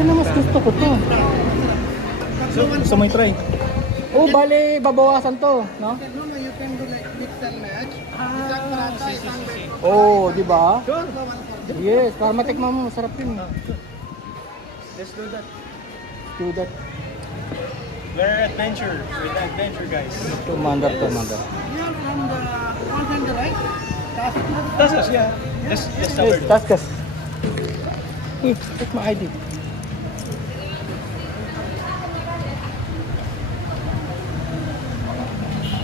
Yan ang mas gusto ko to. Gusto mo i-try? Oh, bale, babawasan to, no? No, no, you can do like mix and match. Isang prata, isang bed. Oh, di ba? Sure. Yes, para matikman mo, masarap yun. Let's do that. Do that. We're adventure. With adventure, guys. Tumandar. We are from the call center, right? That's us, yeah. Just Yes, covered. taskas. Hey, take my ID.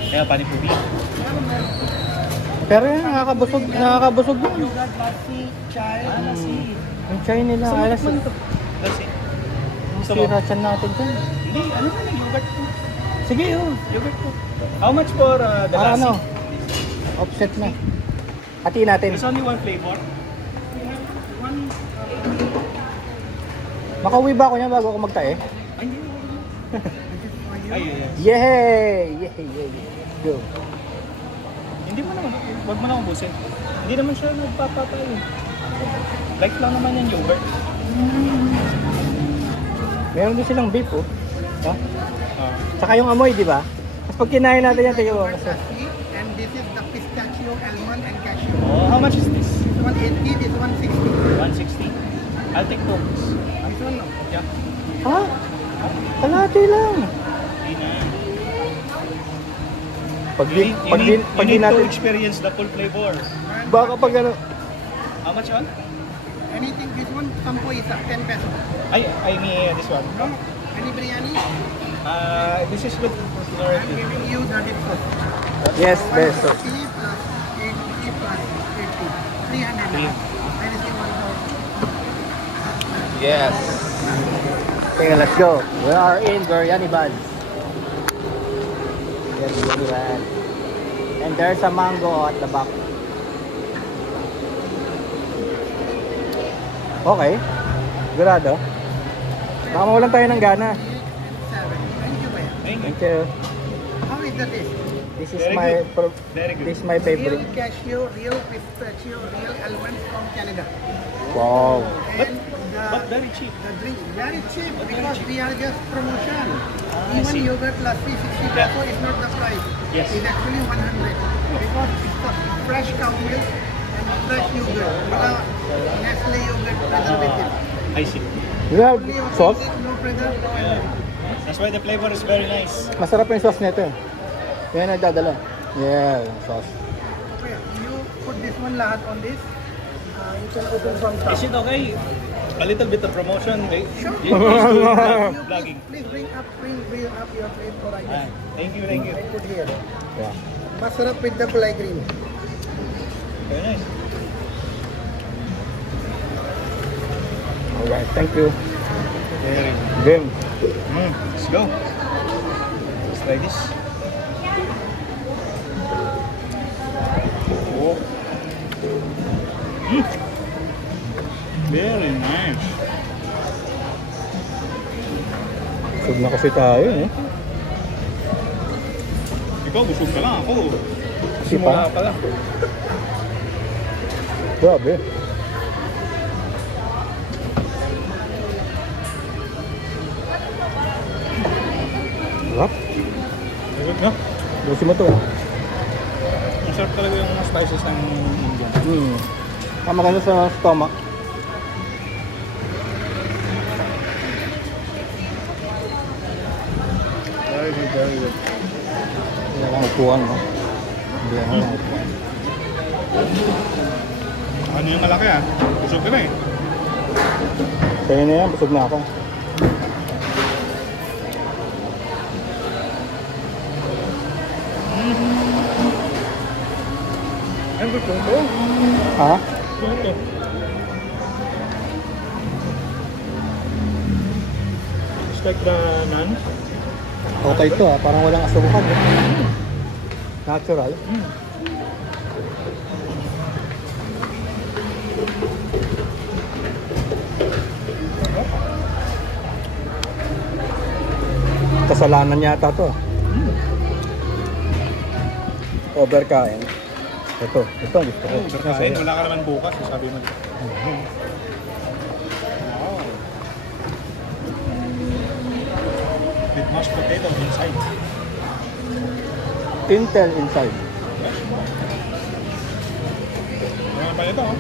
Kaya panipuri. Pero yan, nakakabusog yun. Yogurt, lassi, chai. Yung chai nila, alas. That's it. Sira chan natin dyan. Hindi, ano na yogurt po. Sige, oh. Yogurt po. How much for the Para lassi? ano? Offset na. Hatiin natin. There's only one flavor. Makauwi ba ako niya bago ako magtae? Ay, hindi. Ay, yes. Yay! Yay! Go. Hindi mo naman, wag mo na ubusin. Hindi naman siya nagpapatay. Like lang naman yung yogurt. Meron din silang beef, oh. Ha? Ah. Saka yung amoy, di ba? Tapos pag kinain natin yan, tayo. Lassi, and this is the pistachio, almond, and cashew. Oh, how much is this? This 180, this 160. 160. I'll take two. This one, no? Yeah. Ha? Kalahati lang. Hindi na. Pag You di, need, pag di, you need, pag you di need to natin, experience the full flavor. baka pag ano, How much on? Anything, this one, sampo isa, 10 pesos. I mean this one. No? Any biryani? This is with I'm giving you the dip sauce. yes, best. 150 plus 80 plus 80. 300 na. Minus yung 1,000. Yes. Okay, let's go. We are in Biryani Bad. Yes, Biryani Bad. And there's a mango at the back. Okay. Sigurado. Baka mawalan tayo ng gana. 7. Thank you, Baya. Thank you. Thank you. How is the taste? This is Very my good. Very good. this is my favorite. Real cashew, real pistachio, real almonds from Canada. Wow. But, And but very cheap. the drink very cheap because we are just promotion. I Even see. yogurt lassi 60 peso is not the price. Yes. It's actually 100 because it's the fresh cow milk and fresh yogurt. Wala Nestle yogurt preservative. I see. You have Only authentic, sauce? no preservative. no Yeah. anything. That's why the flavor is very nice. Masarap yung sauce nito. Yan nagdadala. Yeah, yung sauce. Okay, you put this one lahat on this. You can open from top. Is it okay? A little bit of promotion. Sure. You please do You vlogging. please bring up your plate for I Ah, just thank you, thank you. I put here. Yeah. Masarap with the kulay green. Very nice. Alright, thank you. Very Game. Let's go. Let's try this. Oh. Very nice. Busog na kasi tayo, eh. Ikaw, busog ka lang. Ako, Kasi simula pa. pa lang. Grabe. Sarap. Good, no? Gusto mo to, eh. Ang sarap talaga yung spices ng Indian. Maganda sa stomach. Very good, very good. Hindi ako upuan, no? Hindi ako upuan. Ano yung malaki ah? Busog ka na eh. Kaya na yan, busog na ako. Ang gusto ko. Ha? Ito. It's like the naan. Okay to, ha? Parang walang asukan, eh. Natural. Kasalanan yata to. Overkain. Ito ang gusto ko. Kain, wala ka naman bukas. Sabi mo. Wow. mashed potato inside. Intel inside. Ano pa ito? Oh.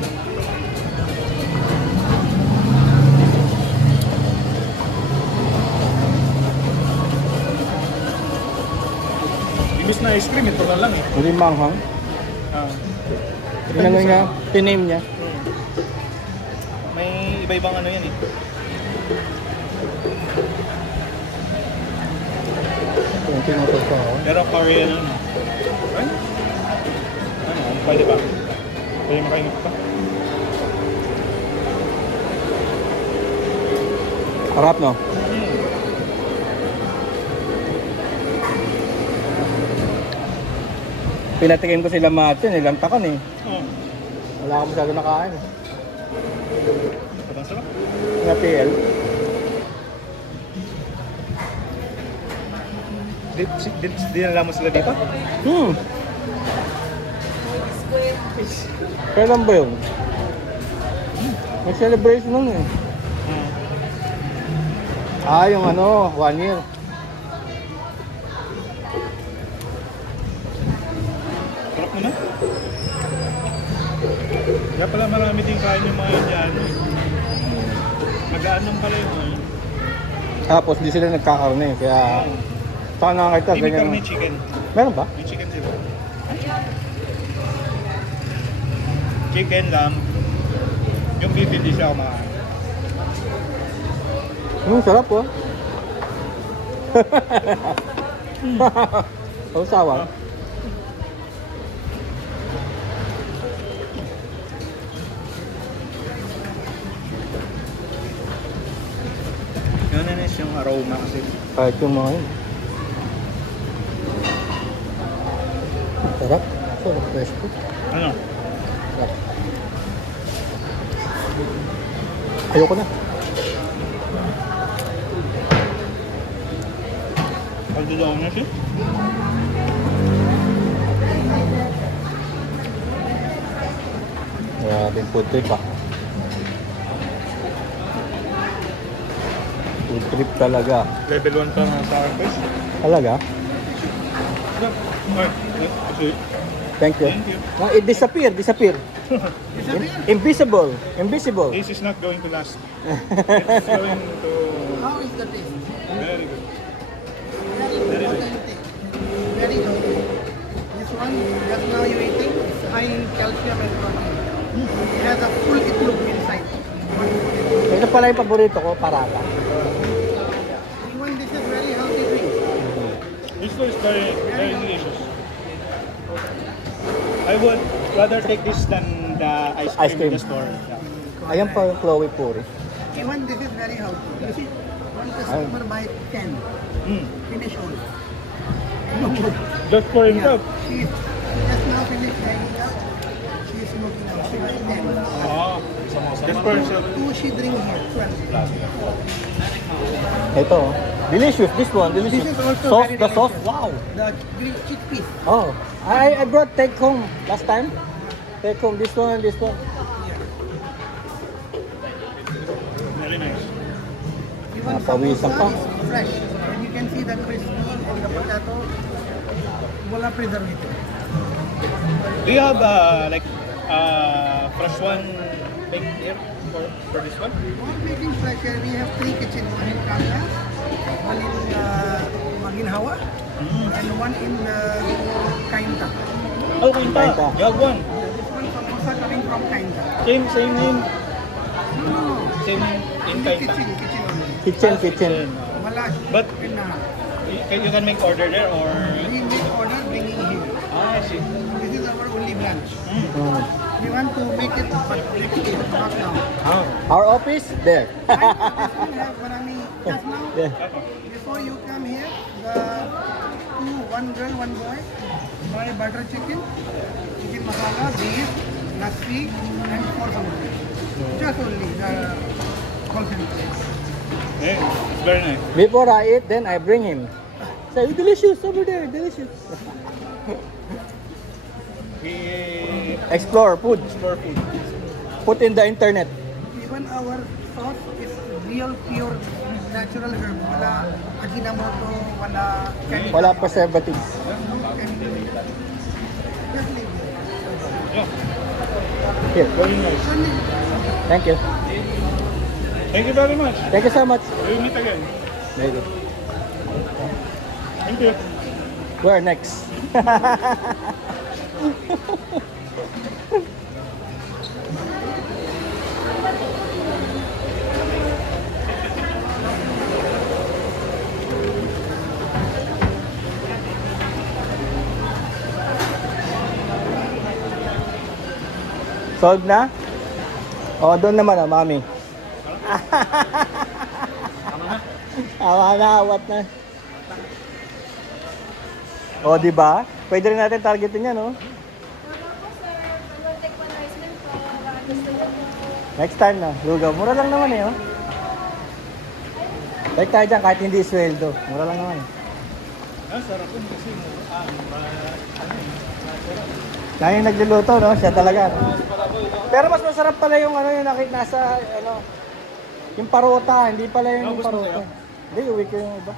Imbis na ice cream, ito na lang eh. Hindi manghang. Ah. Inano niya, tiname niya. May iba-ibang ano yan eh. Kung tinutog ko ako. Pero Korean ano. Ay? Ano? Pwede ba? Pwede makaingat pa? Harap, no? Pinatikim ko sila Martin, ilang takan eh. Oo. Wala akong masyado nakain. Ang sarap. Nga PL. Di nalaman sila dito? Kailan ba yun? May celebration nun eh. Hmm. Ah, yung ano, 1 year. Sarap mo na. Kaya pala marami din kain yung mga yan. Magaan lang pala yun. Tapos di sila nagkakarne, kaya saan nakakita Hindi ganyan. karne chicken. Meron ba? May chicken sila. Chicken lang. Yung beef hindi siya kumakain. Sarap oh. Usawa. Yun na yung aroma kasi. Kahit yung mga yun. Sarap. Sarap fresh food. Ano? Sarap. Ayoko na. Pagdudaw na siya. Maraming food trip ah. Food trip talaga. Level 1 pa nga sa akin, guys. Talaga? Okay. Thank you. Thank you. No, it disappear. Disappear? Invisible. Invisible. This is not going to last. It's going to... How is the taste? Very good. Very authentic. Very good. This one, just now you eating, it's high in calcium and protein. It has a full itlog inside. Ito pala yung paborito ko, parata. Even this is very healthy drink. This one is very delicious. I would rather take this than the ice cream, Ice cream. in the store. Yeah. Ayan pa yung Chloe Puri. Even this is very healthy. You see, one customer buy 10, Mm. finish all. Just for himself. She just now finished hanging up. She's smoking out. She buy 10. Ah, just for himself. Two she drink here, 12. Ito, oh. Delicious. This one, delicious. This is also Sauce, very the sauce, delicious. wow. The green chickpeas. Oh, I brought take home last time. Take home this one and this one. Very nice. Even Pawisan samosa pa. is fresh. And you can see the crispy and the potato. Wala preservative. Do you have like fresh one baked here for this one? While making fresh here, we have 3 kitchens. One in Kangas, one in Maginhawa, and one in Kainta. Oh, Kainta. Kainta. You have one. This one samosa coming from Kainta. Same name. No, Same name in only Kainta. kitchen only. Kitchen. Wala. But- Pinahan. You can make order there or... We make order bringing here. Ah, I see. This is our only branch. Mm. We want to make it but next year, not now. Ah. Our office, there. I know this one have marami. Just now, Yeah. before you come here, one girl, one boy, buy butter chicken, chicken masala, beef, lassi, and 4 samosa. Just only the call center. Yeah, it's very nice. Before I eat, then I bring him. Say, delicious over there, delicious. We Explore food. explore food. Put in the internet. Even our sauce is real pure natural herb. Wala Ajinomoto, wala chemical. Wala preservatives. Just leave it. Yeah, Here. very nice. Thank you. Thank you very much. Thank you so much. We'll meet again. Very good. Thank you. Where next? Solved na? O, doon naman mami. Awa na, awat na. O, di ba? Pwede rin natin targetin yan, no? Next time na, lugaw. Mura lang naman eh, oh. Like tayo dyan, kahit hindi sweldo. Mura lang naman eh. Ah, sarap yun kasi Kaya yung nagluluto, no? Siya talaga. Pero mas masarap pala yung ano, yung nasa, ano, yung parota. Hindi pala yung Gusto mo parota. sa'yo? Hindi, uwi ko yung iba.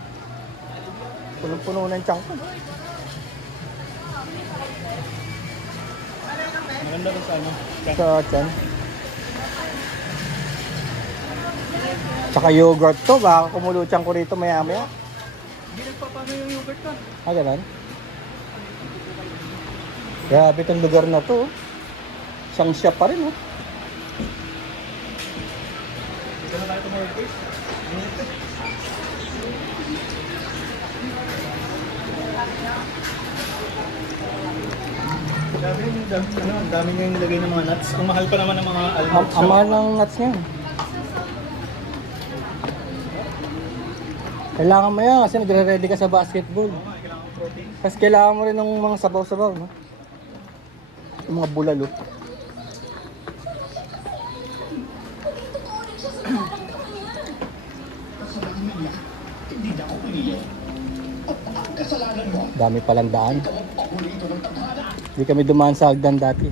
Punong-puno ng chunk ko. maganda rin sa ano. Sa chan. Tsaka yogurt to, baka kumulutsang ko rito maya-maya. Hindi nagpapano yung yogurt ka. Ah, ganun? Grabe itong lugar na to. Siyang siya pa rin, oh. Dito na tayo tumawag guys. Grabe yung ang dami niya yung nilagay ng mga nuts. Ang mahal pa naman ng mga almonds. Ang mahal ng nuts niya. Kailangan mo yan kasi nagre-ready ka sa basketball. Oo nga, kailangan ko protein. Kasi kailangan mo rin ng mga sabaw-sabaw, no? Yung mga bulalo. Dami palang daan. Hindi kami dumaan sa hagdan dati.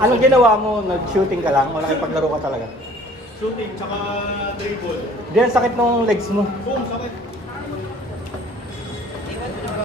Anong ginawa mo? Nag-shooting ka lang o nakipaglaro ka talaga? Shooting, tsaka dribble. Di ang sakit ng legs mo. Boom, sakit.